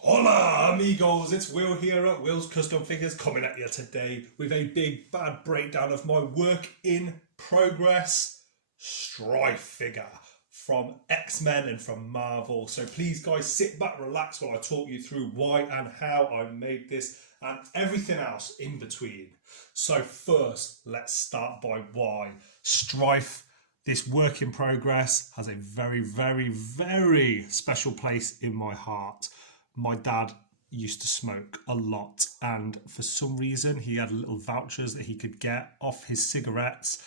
Hola amigos, it's Will here at Will's Custom Figures coming at you today with a big bad breakdown of my work in progress Stryfe figure from Xmen and from Marvel. So please guys sit back, relax while I talk you through why and how I made this and everything else in between. So first, let's start by why. Stryfe, this work in progress, has a very, very, very special place in my heart. My dad used to smoke a lot, and for some reason he had little vouchers that he could get off his cigarettes,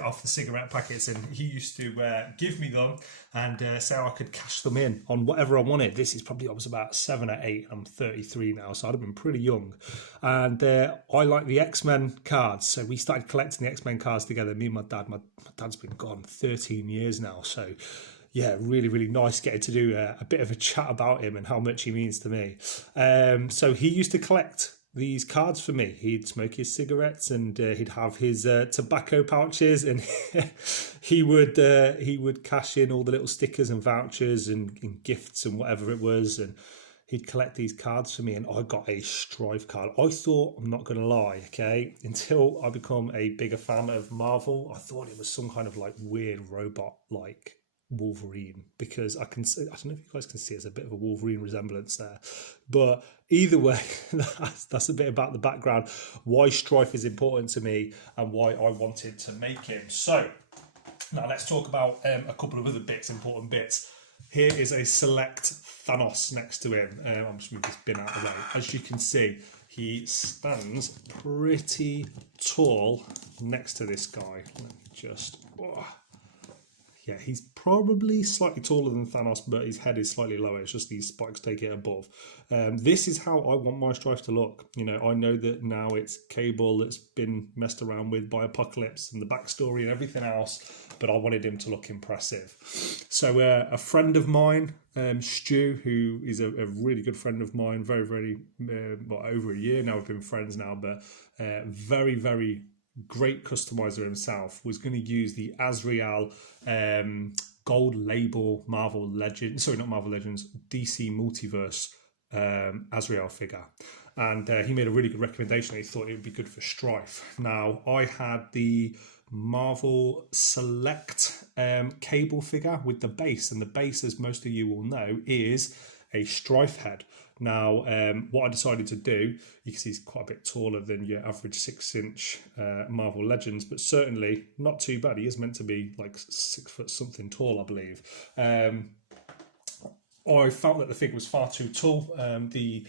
off the cigarette packets, and he used to give me them and say I could cash them in on whatever I wanted. This is probably, I was about 7 or 8. I'm 33 now, so I'd have been pretty young. And I like the X-Men cards, so we started collecting the X-Men cards together, me and my dad. My dad's been gone 13 years now, so yeah, really, really nice getting to do a bit of a chat about him and how much he means to me. So he used to collect these cards for me. He'd smoke his cigarettes and he'd have his tobacco pouches, and he would cash in all the little stickers and vouchers and gifts and whatever it was, and he'd collect these cards for me, and I got a Stryfe card. I thought, I'm not going to lie, okay, until I become a bigger fan of Marvel, I thought it was some kind of like weird robot like Wolverine, because I don't know if you guys can see, there's a bit of a Wolverine resemblance there, but either way, that's a bit about the background, why Stryfe is important to me and why I wanted to make him. So now let's talk about a couple of other important bits. Here is a select Thanos next to him. I'm just moving this bin out of the way. As you can see, he stands pretty tall next to this guy. Let me just... Yeah, he's probably slightly taller than Thanos, but his head is slightly lower. It's just these spikes take it above. This is how I want my Stryfe to look. You know, I know that now it's Cable that's been messed around with by Apocalypse and the backstory and everything else, but I wanted him to look impressive. So a friend of mine, Stu, who is a really good friend of mine, very, very, over a year now, we've been friends now, but very, very great customizer himself, was going to use the Azrael gold label Marvel Legends, sorry, not Marvel Legends, DC Multiverse Azrael figure. And he made a really good recommendation. He thought it would be good for Stryfe. Now, I had the Marvel Select Cable figure with the base, and the base, as most of you will know, is a Stryfe head. Now, what I decided to do, you can see he's quite a bit taller than your average 6-inch Marvel Legends, but certainly not too bad. He is meant to be like 6 foot something tall, I believe. I felt that the figure was far too tall. The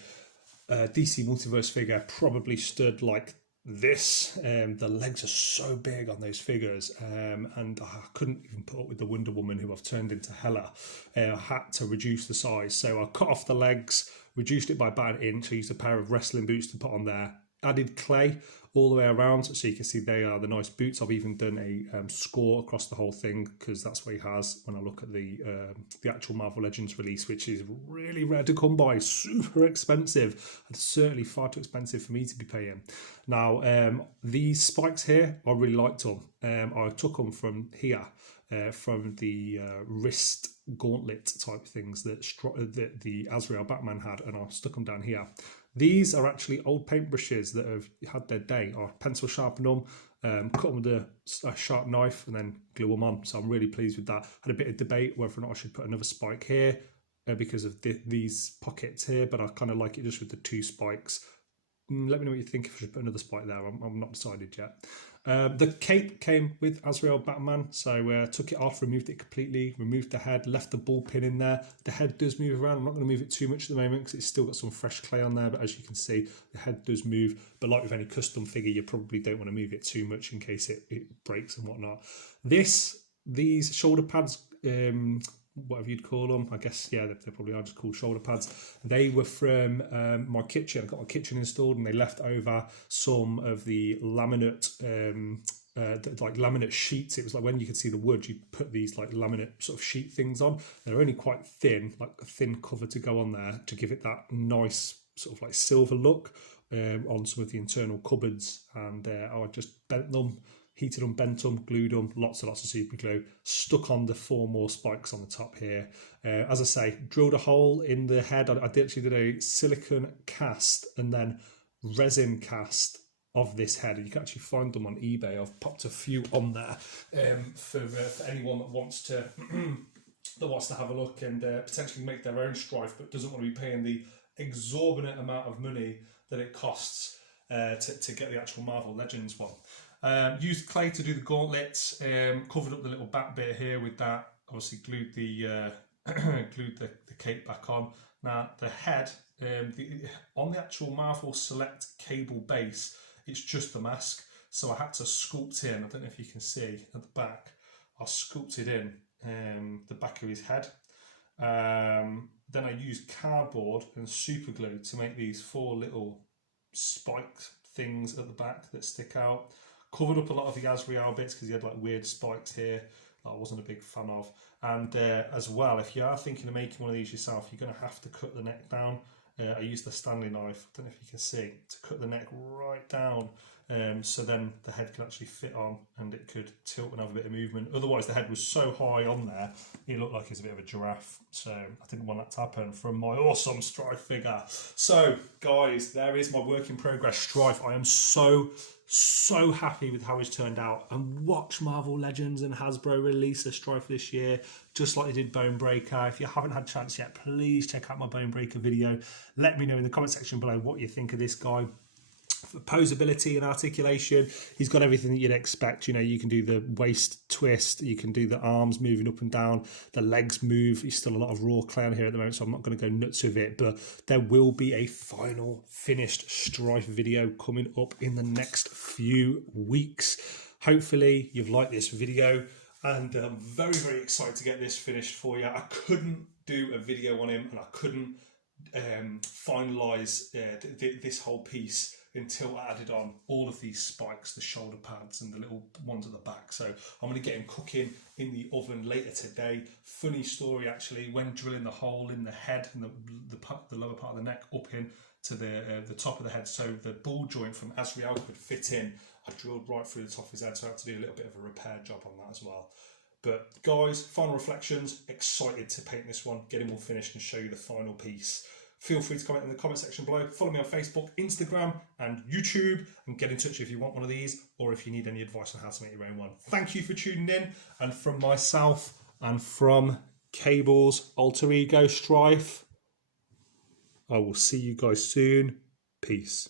DC Multiverse figure probably stood like this. The legs are so big on those figures, and I couldn't even put up with the Wonder Woman, who I've turned into Hela. I had to reduce the size, so I cut off the legs, reduced it by about 1 inch. I used a pair of wrestling boots to put on there, added clay all the way around, so you can see they are the nice boots. I've even done a score across the whole thing, because that's what he has when I look at the actual Marvel Legends release, which is really rare to come by, super expensive, and certainly far too expensive for me to be paying. Now, these spikes here, I really liked them. I took them from here, from the wrist gauntlet type things that the Azrael Batman had, and I stuck them down here. These are actually old paintbrushes that have had their day. I pencil sharpened them, cut them with a sharp knife, and then glue them on. So I'm really pleased with that. Had a bit of debate whether or not I should put another spike here because of these pockets here, but I kind of like it just with the 2 spikes. Let me know what you think, if I should put another spike there. I'm not decided yet. The cape came with Azrael Batman, so took it off, removed it completely, removed the head, left the ball pin in there. The head does move around. I'm not going to move it too much at the moment because it's still got some fresh clay on there, but as you can see, the head does move. But like with any custom figure, you probably don't want to move it too much in case it breaks and whatnot. These shoulder pads, whatever you'd call them, I guess, yeah, they probably are just called shoulder pads. They were from my kitchen. I got my kitchen installed, and they left over some of the laminate, like laminate sheets. It was like when you could see the wood, you put these like laminate sort of sheet things on. They're only quite thin, like a thin cover to go on there to give it that nice sort of like silver look on some of the internal cupboards. And I just bent them, heated them, bent them, glued them, lots and lots of super glue, stuck on the 4 more spikes on the top here. As I say, drilled a hole in the head. I actually did a silicone cast and then resin cast of this head. You can actually find them on eBay. I've popped a few on there for anyone that wants to have a look and potentially make their own Stryfe, but doesn't want to be paying the exorbitant amount of money that it costs to get the actual Marvel Legends one. Used clay to do the gauntlets, covered up the little back bit here with that, obviously glued the glued the cape back on. Now the head, on the actual Marvel Select cable base, it's just the mask, so I had to sculpt in, I don't know if you can see at the back, I sculpted in the back of his head. Then I used cardboard and super glue to make these 4 little spiked things at the back that stick out. Covered up a lot of the Azrael bits because he had like weird spikes here that I wasn't a big fan of. And as well, if you are thinking of making one of these yourself, you're going to have to cut the neck down. I used the Stanley knife, I don't know if you can see, to cut the neck right down, so then the head can actually fit on and it could tilt and have a bit of movement. Otherwise the head was so high on there, it looked like it's a bit of a giraffe, so I didn't want that to happen from my awesome Stryfe figure. So guys, there is my work in progress Stryfe. I am so happy with how it's turned out, and watch Marvel Legends and Hasbro release a Stryfe this year, just like they did Bone Breaker. If you haven't had a chance yet, please check out my Bone Breaker video. Let me know in the comment section below what you think of this guy. For posability and articulation, he's got everything that you'd expect. You know, you can do the waist twist, you can do the arms moving up and down, the legs move. He's still a lot of raw clay on here at the moment, so I'm not going to go nuts with it, but there will be a final finished Stryfe video coming up in the next few weeks. Hopefully you've liked this video, and I'm very excited to get this finished for you. I couldn't do a video on him, and I couldn't finalise this whole piece until I added on all of these spikes, the shoulder pads and the little ones at the back. So I'm going to get him cooking in the oven later today. Funny story actually, when drilling the hole in the head and the lower part of the neck up in to the top of the head, so the ball joint from Azrael could fit in, I drilled right through the top of his head, so I had to do a little bit of a repair job on that as well. But guys, final reflections, excited to paint this one, get him all finished and show you the final piece. Feel free to comment in the comment section below. Follow me on Facebook, Instagram and YouTube, and get in touch if you want one of these or if you need any advice on how to make your own one. Thank you for tuning in, and from myself and from Cable's alter ego Stryfe, I will see you guys soon. Peace.